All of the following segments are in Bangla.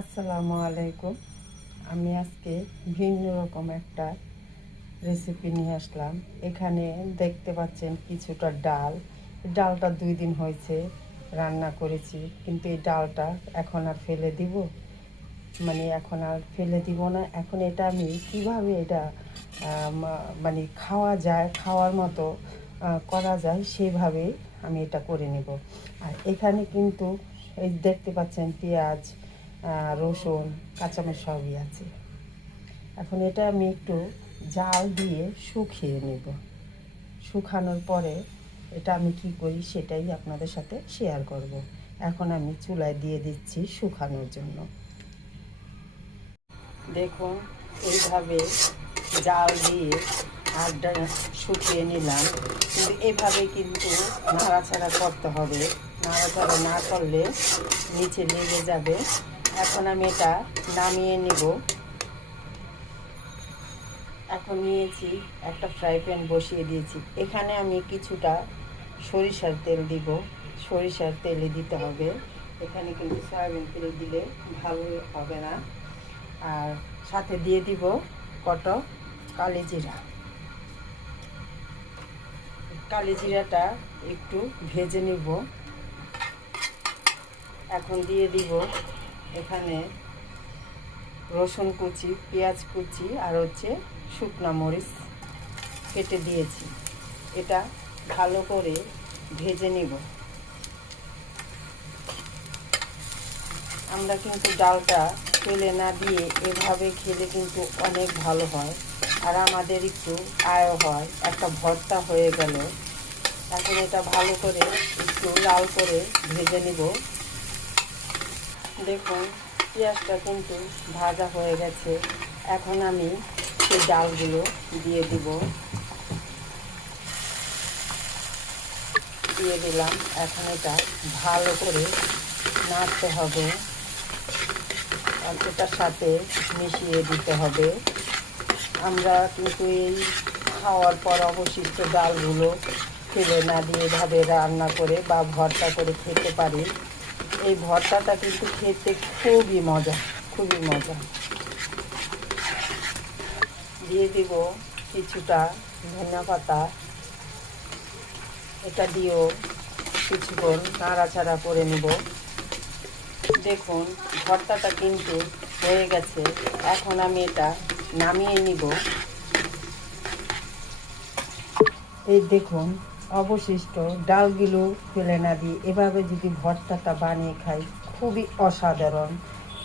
আসসালামু আলাইকুম। আমি আজকে ভিন্ন রকম একটা রেসিপি নিয়ে আসলাম। এখানে দেখতে পাচ্ছেন কিছুটা ডাল। ডালটা দুই দিন হয়েছে রান্না করেছি, কিন্তু এই ডালটা এখন আর ফেলে দিব। মানে এখন আর ফেলে দিব না। এখন এটা আমি কীভাবে এটা মানে খাওয়া যায়, খাওয়ার মতো করা যায় সেইভাবে আমি এটা করে নেব। আর এখানে কিন্তু এই দেখতে পাচ্ছেন পেঁয়াজ রসুন, কাঁচামরিচ সবই আছে। এখন এটা আমি একটু জাল দিয়ে শুকিয়ে নেব। শুকানোর পরে এটা আমি কি করি সেটাই আপনাদের সাথে শেয়ার করব। এখন আমি চুলায় দিয়ে দিচ্ছি শুকানোর জন্য। দেখুন, এইভাবে জাল দিয়ে আড্ডা শুকিয়ে নিলাম। কিন্তু এভাবে কিন্তু নাড়াচাড়া করতে হবে। নাড়াচাড়া না করলে নিচে লেগে যাবে। এখন আমি এটা নামিয়ে নিব। এখন নিয়েছি একটা ফ্রাই প্যান বসিয়ে দিয়েছি। এখানে আমি কিছুটা সরিষার তেল দিব। সরিষার তেলে দিতে হবে। এখানে কিন্তু সয়াবিন তেল দিলে ভালো হবে না। আর সাথে দিয়ে দিব কত? কালি জিরা। কালি জিরাটা একটু ভেজে নিব। এখন দিয়ে দিব এখানে রসুন কুচি, পেঁয়াজ কুচি আর হচ্ছে শুকনো মরিচ কেটে দিয়েছি। এটা ভালো করে ভেজে নিব। আমরা কিন্তু ডালটা ফেলে না দিয়ে এভাবে খেলে কিন্তু অনেক ভালো হয়। আর আমাদের একটু আয়ও হয়, একটা ভর্তা হয়ে গেল। এখন এটা ভালো করে একটু লাল করে ভেজে নিব। দেখুন পেঁয়াজটা কিন্তু ভাজা হয়ে গেছে। এখন আমি সেই ডালগুলো দিয়ে দিব। দিয়ে দিলাম। এখন এটা ভালো করে নাড়তে হবে। আর এটার সাথে মিশিয়ে দিতে হবে। আমরা কিন্তু এই খাওয়ার পর অবশিষ্ট ডালগুলো ফেলে না দিয়ে এভাবে রান্না করে বা ভর্তা করে খেতে পারি। এই ভর্তাটা কিন্তু খেতে খুবই মজা খুবই মজা। দিয়ে দিব কিছুটা ধনিয়া পাতা। এটা দিয়েও কিছুক্ষণ নাড়াচাড়া করে নিব। দেখুন, ভর্তাটা কিন্তু হয়ে গেছে। এখন আমি এটা নামিয়ে নিব। এই দেখুন অবশিষ্ট ডালগুলো ফেলে না দিয়ে এভাবে যদি ভর্তাটা বানিয়ে খাই, খুবই অসাধারণ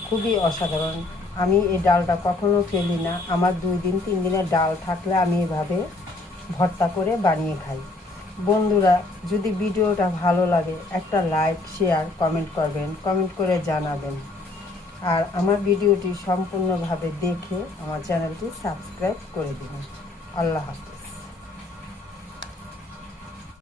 খুবই অসাধারণ। আমি এই ডালটা কখনো ফেলি না। আমার দুই দিন, তিন দিনের ডাল থাকলে আমি এভাবে ভর্তা করে বানিয়ে খাই। বন্ধুরা, যদি ভিডিওটা ভালো লাগে, একটা লাইক, শেয়ার, কমেন্ট করবেন, কমেন্ট করে জানাবেন। আর আমার ভিডিওটি সম্পূর্ণভাবে দেখে আমার চ্যানেলটি সাবস্ক্রাইব করে দিবেন আল্লাহ হাফিজ।